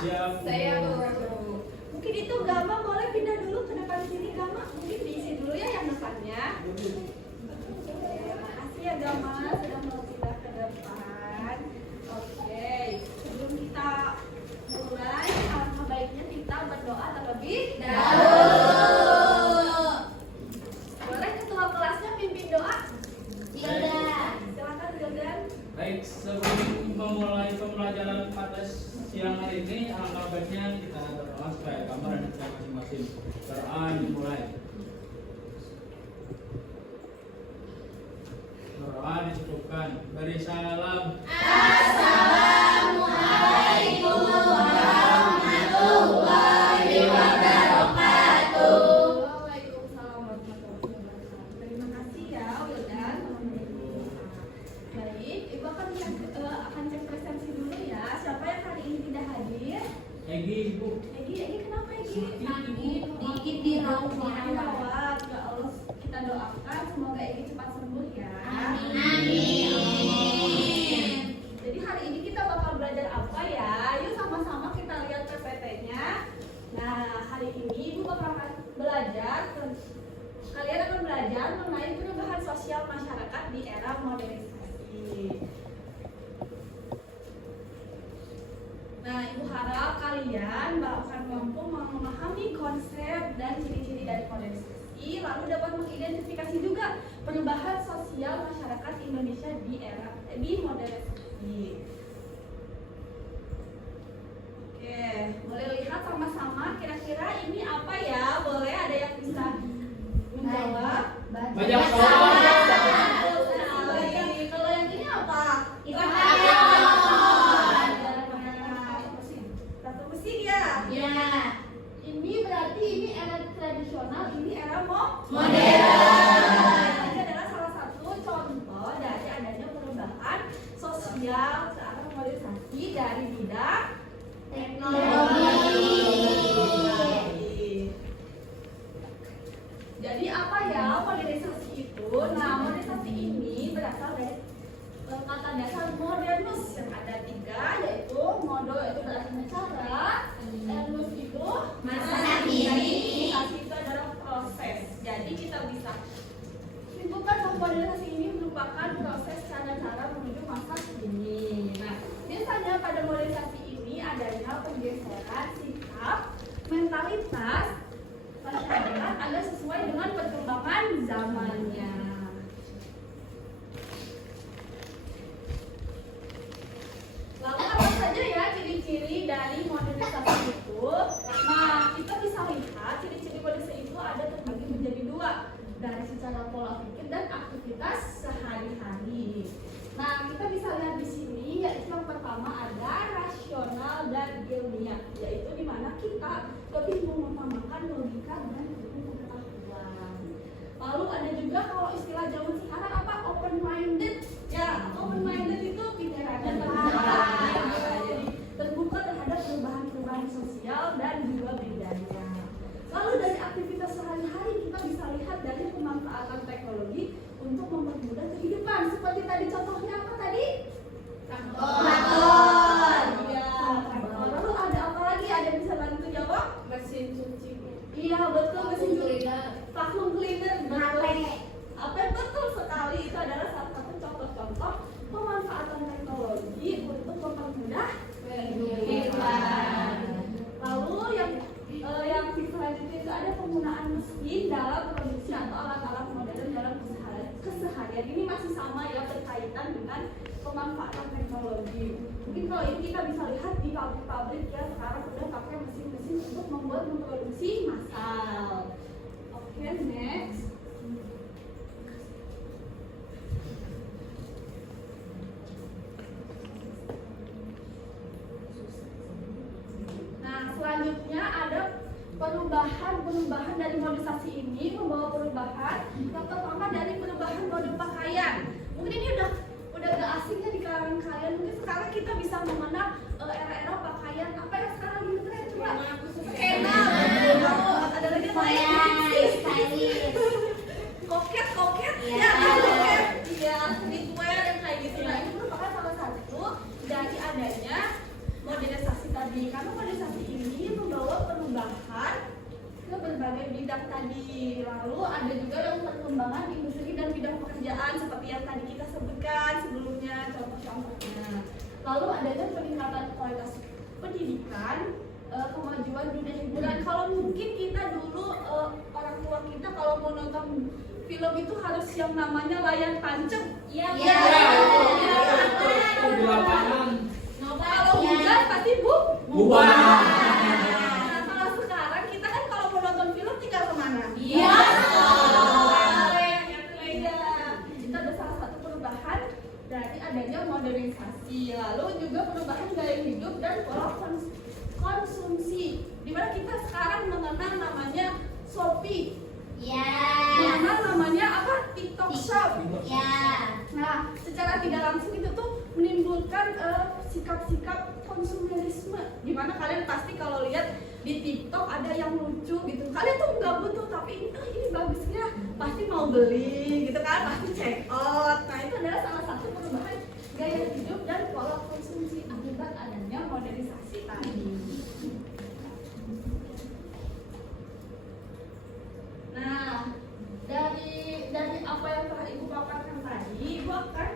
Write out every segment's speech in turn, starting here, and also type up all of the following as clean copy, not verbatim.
Siap. Saya guru. Mungkin itu Gama boleh pindah dulu ke depan sini Gama. Mungkin diisi dulu ya yang depannya. Makasih ya Gama sudah mau pindah ke depan. Oke, sebelum kita mulai, alangkah baiknya kita berdoa terlebih dahulu. Boleh ketua kelasnya pimpin doa? Silakan Gildan. Baik, sebelum memulai pembelajaran pada siang hari ini, alangkah baiknya kita berdoa supaya kamar dan kita masing-masing. Berdoa dimulai. Berdoa dicukupkan. Beri salam. Assalamualaikum warahmatullahi wabarakatuh. Waalaikumsalam warahmatullahi wabarakatuh. Terima kasih ya Wildan. Baik, Ibu akan cek presensi dulu ya. Siapa yang hari ini tidak hadir? Egi, Ibu. Egi kenapa Egi? Dikit dirawat. Dirawat. Ya Allah, kita doakan semoga Egi cepat sembuh ya. Amin. Jadi hari ini kita bakal belajar apa ya? Yuk sama-sama kita lihat PPT-nya. Nah, hari ini Ibu bakal belajar. Kalian akan belajar mengenai perubahan sosial masyarakat di era modernisasi. Nah, Ibu harap kalian akan mampu memahami konsep dan ciri-ciri dari modernisasi, lalu dapat mengidentifikasi juga perubahan sosial masyarakat Indonesia di modernisasi. Oke, boleh lihat sama-sama kira-kira ini apa ya? Boleh ada yang bisa menjawab? Banyak soal. Kalau yang ini apa? Satu mesin ya? Ya. Ini berarti ini era tradisional, ini era Modern. Ini adalah salah satu contoh dari adanya perubahan sosial ke arah modernisasi dari bidang Teknologi. Jadi apa ya modernisasi itu? Nah, modernisasi ini berasal dari kata dasar modernus yang ada tiga, yaitu modo itu berarti cara, ernus itu Masa kini. modernisasi itu adalah proses. Jadi kita bisa simpulkan bahwa modernisasi ini merupakan proses cara-cara menuju masa kini. Nah, biasanya pada modernisasi ini adanya penggeseran sikap, mentalitas masyarakat agar sesuai dengan perkembangan zamannya. Lalu apa saja ya ciri-ciri dari modernisasi itu? Nah, kita bisa lihat ciri-ciri modernisasi itu ada terbagi menjadi dua, dari secara pola pikir dan aktivitas sehari-hari. Nah, kita bisa lihat di sini, yaitu yang pertama ada rasional dan ilmiah, yaitu di mana kita lebih mengutamakan logika dan ilmu pengetahuan. Lalu ada juga kalau istilah zaman sekarang apa? Open minded. Ya, open minded itu pikirannya terbuka. Jadi terbuka terhadap perubahan-perubahan sosial dan juga budaya. Lalu dari aktivitas sehari-hari kita bisa lihat dari pemanfaatan teknologi untuk mempermudah kehidupan. Seperti tadi contohnya apa tadi? Traktor. Iya, traktor. Lalu ada apa lagi? Ada yang bisa bantu jawab? Mesin cuci. Iya, betul, mesin cuci. Cleaner. Vacuum cleaner, betul. Mate. Apa yang betul sekali, itu adalah salah satu contoh-contoh pemanfaatan teknologi untuk mempermudah kehidupan. Lalu yang selanjutnya itu ada penggunaan mesin dalam produksi atau alat-alat modern dalam keseharian. Ini masih sama ya, berkaitan dengan pemanfaatan teknologi. Mungkin kalau ini kita bisa lihat di pabrik-pabrik ya, sekarang sudah pakai mesin-mesin untuk memproduksi massal. Oke, next. Nah, selanjutnya ada perubahan dari modernisasi ini membawa perubahan. Yang pertama dari perubahan mode pakaian. Mungkin ini udah gak asing ya di kalangan kalian. Mungkin sekarang kita bisa mengenal era-era pakaian apa yang sekarang lagi tren, coba. Skena. Ada lagi Stylish. koket Iya. ya, koket. Iya, streetwear yang kayak gitu. Nah, ini merupakan salah satu dari adanya modernisasi tadi. Karena modernisasi lalu ada juga yang perkembangan industri dan bidang pekerjaan seperti yang tadi kita sebutkan sebelumnya contoh-contohnya. Lalu adanya peningkatan kualitas pendidikan, kemajuan dunia hiburan. Kalau mungkin kita dulu orang tua kita kalau mau nonton film itu harus yang namanya layar tancap. Iya. Ya. Di lapangan. Kalau hujan pasti Bubar. Nah, kalau sekarang kita kan kalau mau nonton film tinggal kemana? Iya. Iya. Itu ada salah satu perubahan dari adanya modernisasi. Lalu juga perubahan gaya hidup dan pola konsumsi. Dimana kita sekarang mengenal namanya Shopee. Iya. Mengenal namanya apa? TikTok Shop. Iya. Nah, secara tidak langsung itu tuh menimbulkan sikap-sikap konsumerisme. Dimana kalian pasti kalau lihat di TikTok ada yang lucu gitu. Kalian tuh nggak butuh tapi ini bagus ya, pasti mau beli gitu kan, pasti check out. Nah, itu adalah salah satu perubahan gaya hidup dan pola konsumsi akibat adanya modernisasi tadi. Nah, dari apa yang telah Ibu paparkan tadi, Ibu akan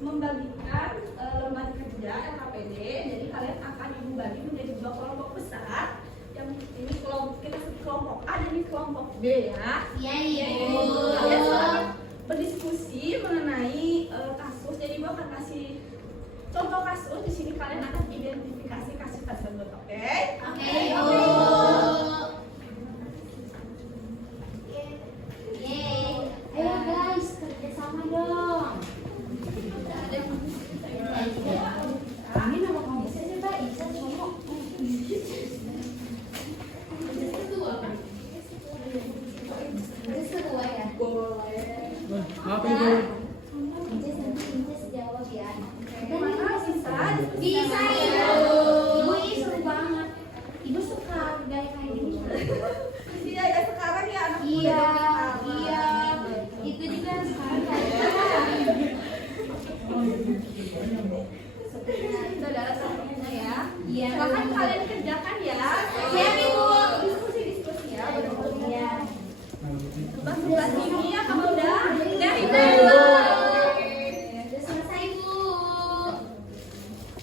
membagikan lembar kerja LKPD. Jadi kalian akan Ibu bagi menjadi 2 kelompok besar. Yang ini kita sebut kelompok A dan ini kelompok B ya. Iya. Kalian akan berdiskusi mengenai kasus. Jadi Ibu akan kasih contoh kasus. Di sini kalian akan identifikasi kasus tersebut, oke? Oke, Ibu. Yeay. Ayo guys, kerja sama dong. Ini nama kamu saya Mbak Isa Somo. Kedua ya. Maaf Ibu. Inces jawab ya. Mana bisa? Bisa Ibu. Ibu ini seru banget. Ibu suka gaya kayak gini. Iya ya sekarang ya anak muda Iya, zaman iya. Itu juga sekarang kayak. Saudara semuanya ya. Iya. Silahkan kalian kerjakan ya. Siap, Ibu. Diskusi ya. Iya. Sebelah sini ya kamu udah. Ya Ibu. Ibu. Udah selesai, Bu.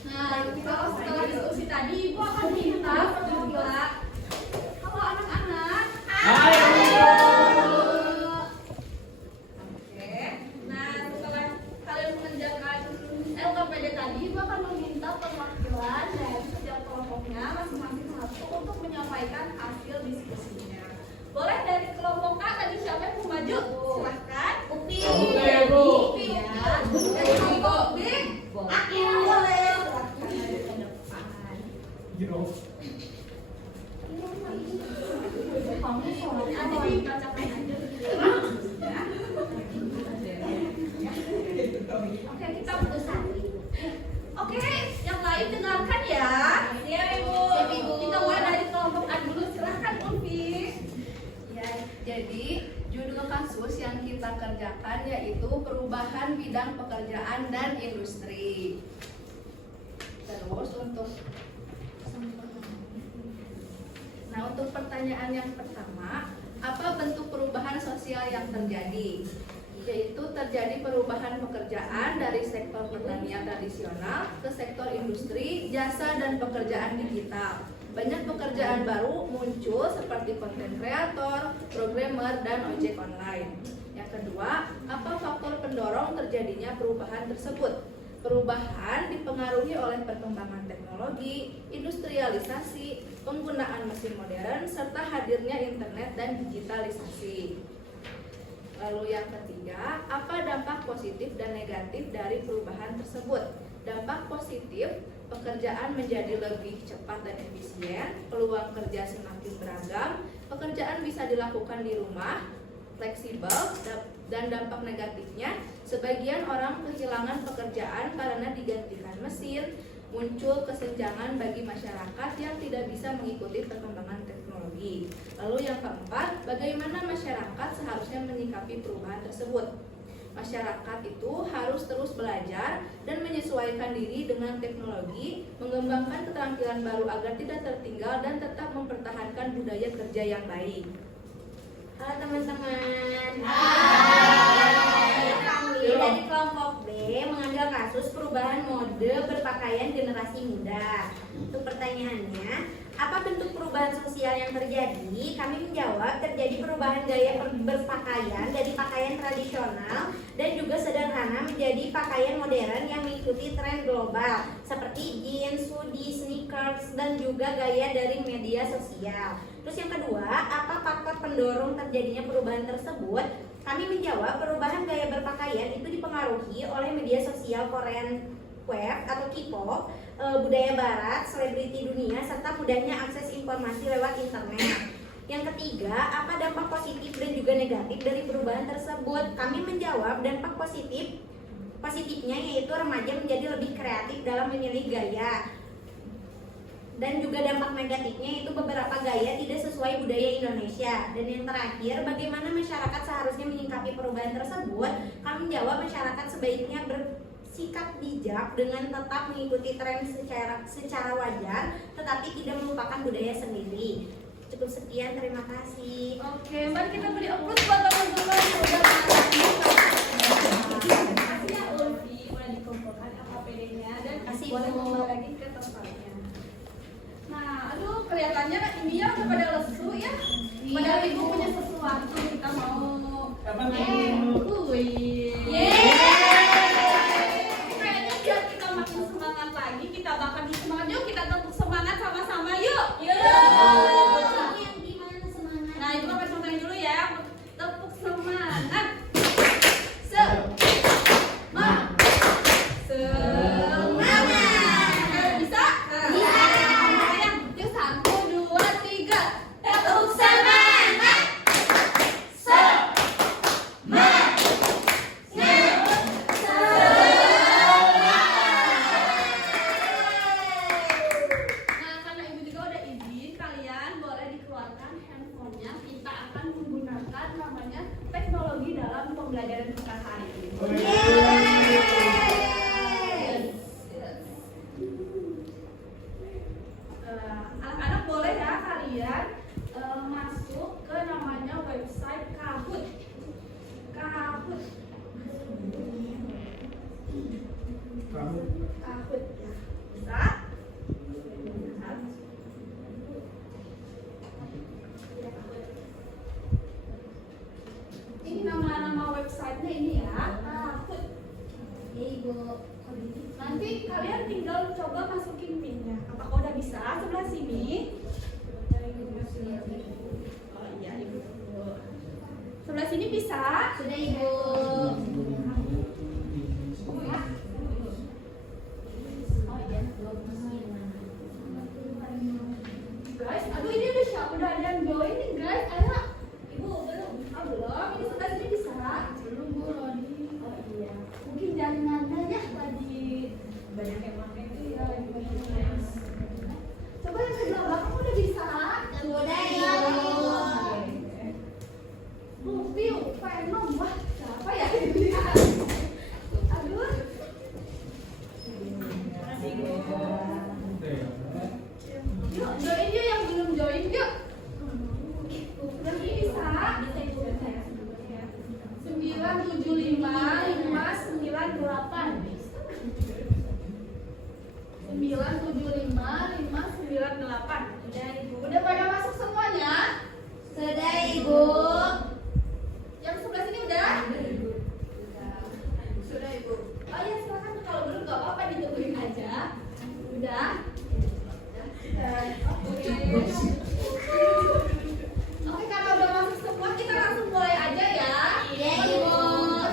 Nah, kalau setelah diskusi tadi Ibu akan minta perwakilan. Halo anak-anak. Hai. Oke. Nah, setelah kalian mengerjakan LKPD tadi, Ibu akan meminta perwakilan dari setiap kelompoknya masing-masing satu untuk menyampaikan hasil diskusinya. Boleh dari kelompok A tadi siapa yang mau maju? Silahkan. Upi. Oke, Bu. Upi ya. Dari kelompok B, Aki boleh. Silahkan dari ke depan. Kamu soalnya Ada dibacakan aja. Oke, kita satu satu. Oke, yang lain dengarkan ya. Siap Ibu. Siap, Ibu. Kita mulai dari kelompok A dulu. Silahkan Ulfi. Ya, jadi judul kasus yang kita kerjakan yaitu perubahan bidang pekerjaan dan industri. Terus untuk pertanyaan yang pertama, apa bentuk perubahan sosial yang terjadi? Yaitu terjadi perubahan pekerjaan dari sektor pertanian tradisional ke sektor industri, jasa, dan pekerjaan digital. Banyak pekerjaan baru muncul seperti konten kreator, programmer, dan ojek online. Yang kedua, apa faktor pendorong terjadinya perubahan tersebut? Perubahan dipengaruhi oleh perkembangan teknologi, industrialisasi, penggunaan mesin modern, serta hadirnya internet dan digitalisasi. Lalu yang ketiga, apa dampak positif dan negatif dari perubahan tersebut? Dampak positif, pekerjaan menjadi lebih cepat dan efisien, peluang kerja semakin beragam, pekerjaan bisa dilakukan di rumah, fleksibel, dan dampak negatifnya, sebagian orang kehilangan pekerjaan karena digantikan mesin, muncul kesenjangan bagi masyarakat yang tidak bisa mengikuti perkembangan teknologi. Lalu yang keempat, bagaimana masyarakat seharusnya menyikapi perubahan tersebut? Masyarakat itu harus terus belajar dan menyesuaikan diri dengan teknologi, mengembangkan keterampilan baru agar tidak tertinggal dan tetap mempertahankan budaya kerja yang baik. Halo teman-teman. Hai. Kami dari kelompok B mengambil kasus perubahan mode berpakaian generasi muda. Untuk pertanyaannya, apa bentuk perubahan sosial yang terjadi? Kami menjawab terjadi perubahan gaya berpakaian dari pakaian tradisional dan juga sederhana menjadi pakaian modern yang mengikuti tren global seperti jeans, hoodie, sneakers, dan juga gaya dari media sosial. Terus yang kedua, apa faktor pendorong terjadinya perubahan tersebut? Kami menjawab perubahan gaya berpakaian itu dipengaruhi oleh media sosial Korean Web atau K-pop, budaya barat, selebriti dunia, serta mudahnya akses informasi lewat internet. Yang ketiga, apa dampak positif dan juga negatif dari perubahan tersebut? Kami menjawab dampak positifnya yaitu remaja menjadi lebih kreatif dalam memilih gaya. Dan juga dampak negatifnya itu beberapa gaya tidak sesuai budaya Indonesia. Dan yang terakhir, bagaimana masyarakat seharusnya menyikapi perubahan tersebut? Kami menjawab masyarakat sebaiknya bersikap bijak dengan tetap mengikuti tren secara wajar, tetapi tidak melupakan budaya sendiri. Cukup sekian, terima kasih. Oke, mari kita beri aplaus buat teman-teman yang udah mengalami. Terima kasih ya Ulfi, udah dikumpulkan APD-nya dan Kasih, boleh Bu. kembali lagi ke tempatnya. Nah, aduh kelihatannya ini ya udah pada lesu ya. Padahal ibu punya sesuatu kita mau kuis. Kayaknya biar kita makin semangat lagi, kita bakal semangat yuk, kita tepuk semangat sama-sama yuk. Yang gimana semangat? Nah, ibu akan contohin dulu ya. Tepuk semangat. Semangat. Bisa? Bisa. Sayang, yuk 1, 2, 3. Tepuk semangat. Nah, karena ibu juga udah izin, kalian boleh dikeluarkan handphonenya. Kita akan menggunakan namanya teknologi dalam pembelajaran kita hari ini. Anak-anak boleh ya kalian masuk ke namanya website Kahoot. Kahoot ya. Bisa? Ini nama websitenya ini ya, Kahoot. Ibu. Nanti kalian tinggal coba masukin pinnya. Apakah udah bisa? Sebelah sini. Oh iya, ibu. Sebelah sini bisa? Sudah Ibu. Oh iya. Guys, aduh ini udah siapa? Udah ada yang join nih guys. Ayo. Ibu belum? Oh belum. Ini sebelah sini bisa? Belum Bu Rodi. Oh iya. Mungkin jaringannya ya tadi banyak yang pakai itu ya. Lagi banyak yang les. Coba yang sebelah belakang udah bisa? Sudah Ibu. Review, Venom, wah siapa ya? Aduh. Yuk, join yuk yang belum join yuk. Berarti bisa? 9755998. Udah pada masuk semuanya? Sudah Ibu. Yang sebelah sini udah? Sudah Ibu. Oh ya silakan kalau belum nggak apa-apa ditungguin aja. Udah? Oke karena udah masuk semua kita langsung mulai aja ya. Iya Ibu.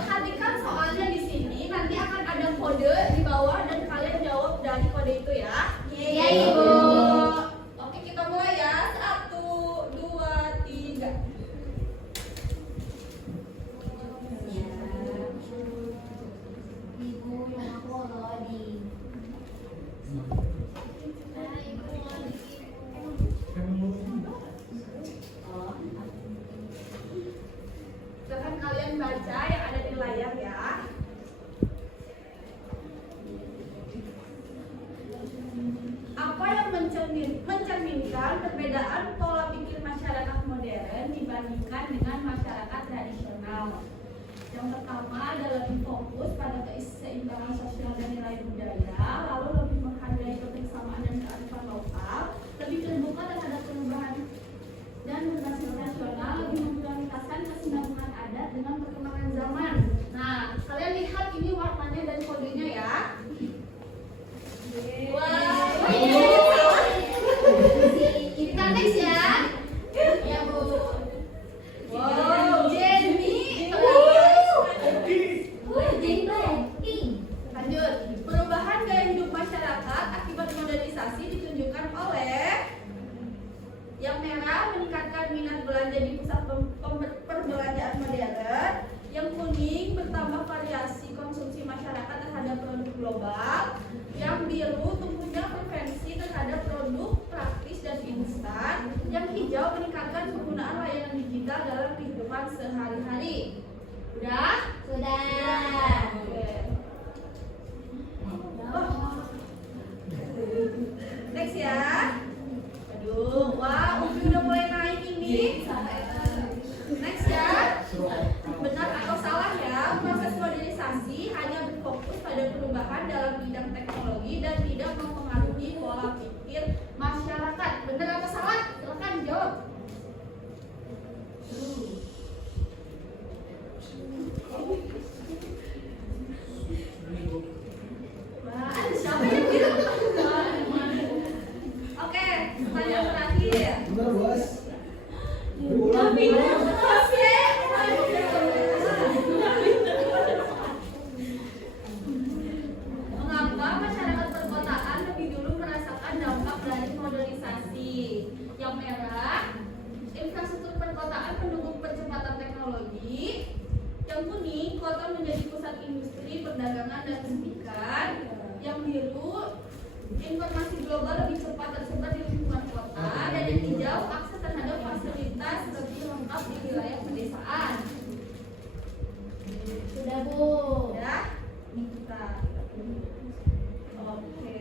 Perhatikan soalnya di sini nanti akan ada kode di bawah dan kalian jawab dari kode itu ya. Iya Ibu. Oke kita mulai ya. 1, 2, 3. Ibu yang aku Rodi. Silahkan kalian baca yang ada di layar ya. Apa yang mencerminkan perbedaan pola pikir masyarakat modern dibandingkan berhubungan dengan masyarakat tradisional. Yang pertama adalah lebih fokus pada keseimbangan sosial dan nilai budaya, lalu lebih menghargai kebersamaan dan kearifan lokal, lebih terbuka terhadap perubahan dan generasi nasional, lebih memprioritaskan kesinambungan adat dengan perkembangan zaman. Nah, kalian lihat ini warnanya dan kodenya ya. Wow, kita next ya. Ya Bu. Wow, Jenny. Lanjut. Perubahan gaya hidup masyarakat akibat modernisasi ditunjukkan oleh yang merah meningkatkan minat belanja di pusat perbelanjaan modern, yang kuning bertambah variasi konsumsi masyarakat terhadap produk global, yang biru tumbuhnya preferensi terhadap produk praktis dan instan, yang hijau meningkatkan penggunaan layanan digital dalam kehidupan sehari-hari. Udah? Sudah. Oke. Next ya. Aduh, wah, Upi udah mulai naik ini. Next ya. Benar atau salah ya, proses modernisasi hanya berfokus pada perubahan dalam bidang teknologi dan tidak mempengaruhi pola pikir masyarakat. Benar atau salah? Silakan jawab. Wah, ada siapa yang bilang? Oke, pertanyaan terakhir. Bener, Bos. Tapi mengapa masyarakat perkotaan lebih dulu merasakan dampak dari modernisasi? Yang merah, infrastruktur perkotaan mendukung percepatan teknologi. Yang kuning, kota menjadi pusat industri, perdagangan dan pendidikan. Yang biru, informasi global lebih cepat tersebar di lingkungan kota. Dan yang hijau, akses terhadap fasilitas lebih lengkap di wilayah pedesaan. Sudah Bu. Ya, ini kita. Oke.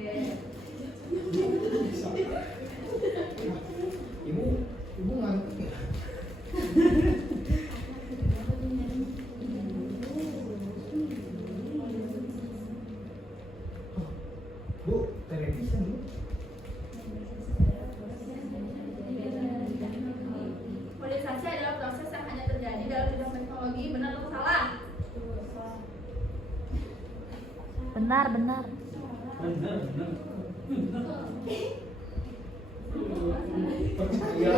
Ibu ngantuk ya? Bu, televisi Bu. Modernisasi adalah proses yang hanya terjadi dalam bidang teknologi, benar atau salah? Benar. Benar. Percaya.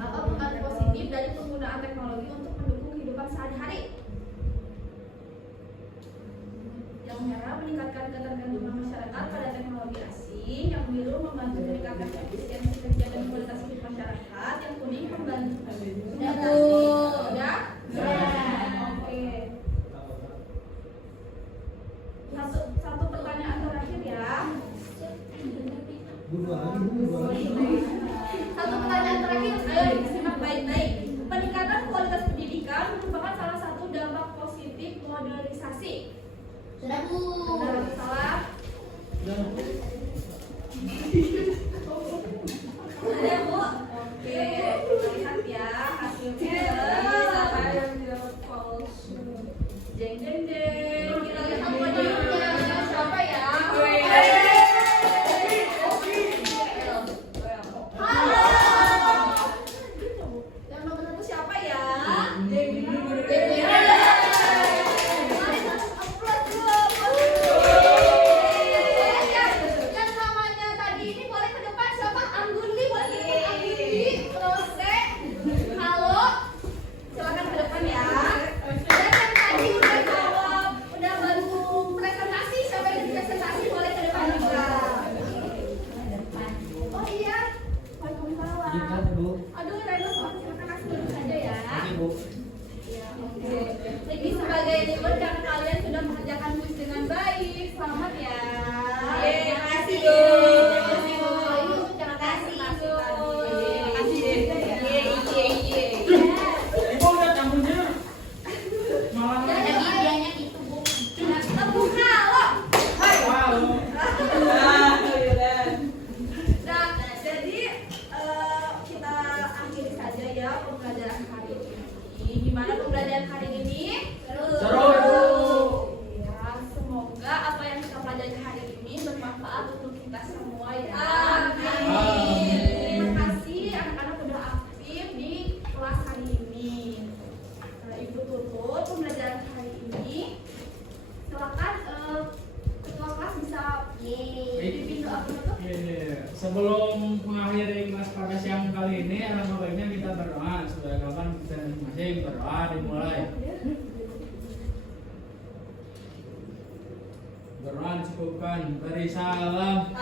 Apa pengaruh positif dari penggunaan teknologi untuk mendukung kehidupan sehari-hari? Yang merah meningkatkan ketergantungan masyarakat pada teknologi asing, yang biru membantu meningkatkan efisiensi kerja dan kualitas hidup masyarakat, yang kuning membantu adaptasi. Udah? Oke. Satu pertanyaan terakhir ya. Bu, dua lagi. Satu pertanyaan terakhir, ayo disimak baik-baik. Peningkatan kualitas pendidikan merupakan salah satu dampak positif modernisasi. Sudah Bu. Benar atau salah? Ada Bu. Oke, kita lihat ya hasilnya. Jeng jeng jeng. Kita lihat podiumnya siapa ya? Halo. Yang nomor satu siapa ya? Mari aplaus dulu. Sebelum mengakhiri kelas pada siang kali ini, alangkah baiknya kita berdoa supaya kapan kita masing-masing berdoa dimulai. Berdoa cukupkan. Beri salam.